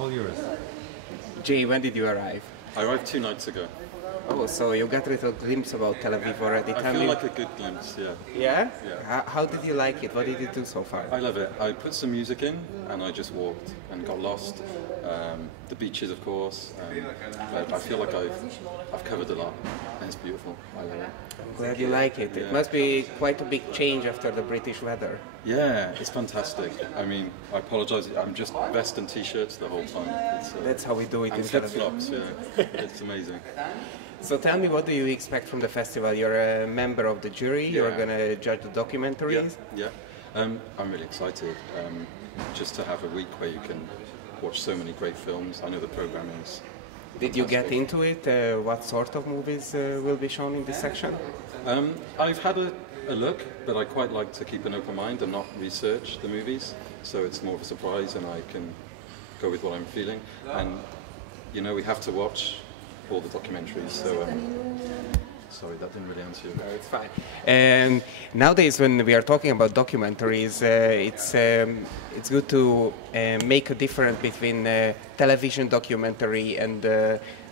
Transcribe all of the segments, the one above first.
All yours. Jay, when did you arrive? I arrived 2 nights ago. Oh, so you got a little glimpse about Tel Aviv already. I feel like a good glimpse, yeah. Yeah? Yeah. How did you like it? What did you do so far? I love it. I put some music in and I just walked and got lost. The beaches, of course. But I feel like I've covered a lot and it's beautiful. I love it. I'm glad you like it. It must be quite a big change after the British weather. Yeah, it's fantastic. I mean, I apologise. I'm just vest and t-shirts the whole time. That's how we do it in Tel Aviv. Flip-flops, yeah. It's amazing. So tell me, what do you expect from the festival? You're a member of the jury. Yeah. You're going to judge the documentaries. Yeah. I'm really excited just to have a week where you can watch so many great films. I know the programming is Did you get into it? What sort of movies will be shown in this section? I've had a look, but I quite like to keep an open mind and not research the movies. So it's more of a surprise and I can go with what I'm feeling. And, you know, we have to watch all the documentaries, so sorry, that didn't really answer you. No, it's fine. Nowadays, when we are talking about documentaries, it's good to make a difference between television documentary and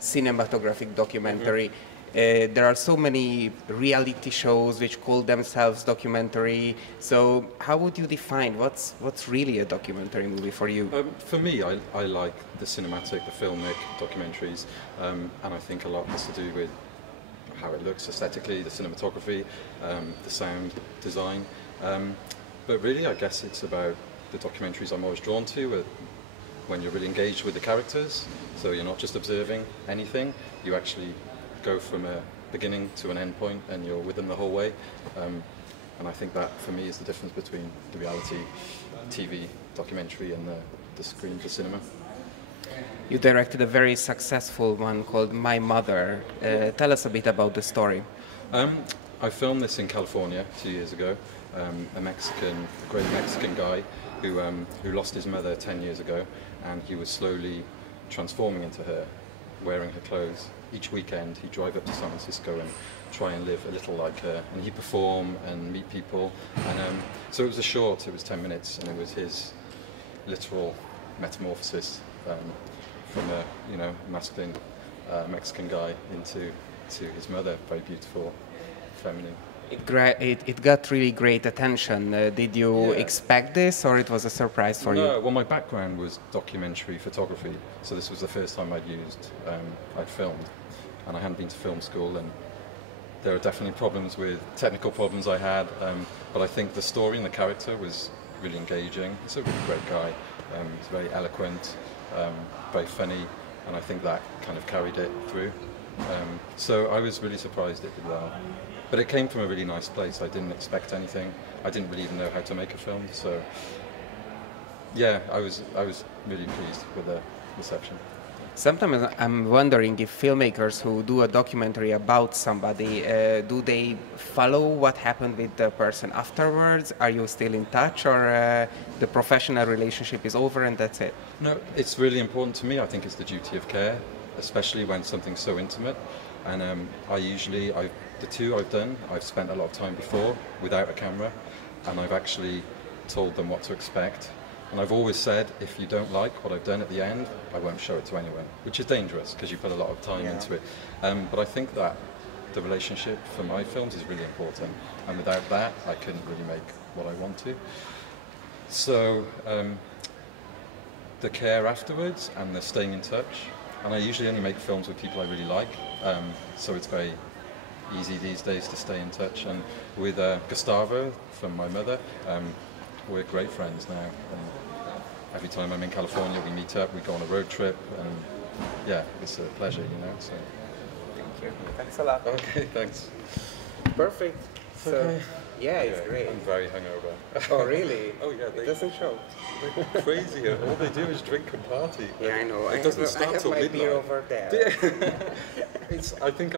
cinematographic documentary. There are so many reality shows which call themselves documentary. So how would you define what's really a documentary movie for you? For me, I like the cinematic, the filmic documentaries, and I think a lot has to do with how it looks aesthetically, the cinematography, the sound design. But really, I guess it's about the documentaries I'm always drawn to, when you're really engaged with the characters. So you're not just observing anything, you actually go from a beginning to an end point and you're with them the whole way. And I think that for me is the difference between the reality TV documentary and the screen for cinema. You directed a very successful one called My Mother. Tell us a bit about the story. I filmed this in California 2 years ago. A great Mexican guy who lost his mother 10 years ago, and he was slowly transforming into her, wearing her clothes. Each weekend he'd drive up to San Francisco and try and live a little like her, and he'd perform and meet people. And so it was it was 10 minutes, and it was his literal metamorphosis from a masculine Mexican guy into his mother, very beautiful, feminine. It got really great attention. Did you expect this, or it was a surprise for you? No, well, my background was documentary photography, so this was the first time I'd filmed, and I hadn't been to film school, and there are definitely technical problems I had, but I think the story and the character was really engaging. He's a really great guy. He's very eloquent, very funny, and I think that kind of carried it through. So I was really surprised it did well. But it came from a really nice place. I didn't expect anything. I didn't really even know how to make a film. So yeah, I was really pleased with the reception. Sometimes I'm wondering if filmmakers who do a documentary about somebody, do they follow what happened with the person afterwards? Are you still in touch, or the professional relationship is over and that's it? No, it's really important to me. I think it's the duty of care, especially when something's so intimate. And the two I've done, I've spent a lot of time before without a camera, and I've actually told them what to expect. And I've always said, if you don't like what I've done at the end, I won't show it to anyone, which is dangerous because you put a lot of time into it. But I think that the relationship for my films is really important, and without that, I couldn't really make what I want to. So the care afterwards and the staying in touch, and I usually only make films with people I really like, so it's very easy these days to stay in touch. And with Gustavo from my mother, we're great friends now. And every time I'm in California, we meet up, we go on a road trip, and yeah, it's a pleasure, you know. So. Thank you. Thanks a lot. Okay, thanks. Perfect. So, okay. Yeah, it's great. I'm very hungover. Oh, really? Oh, yeah. It doesn't show. They're crazy here. All they do is drink and party. Yeah, I know. It doesn't start till midnight. I have my beer over there. I think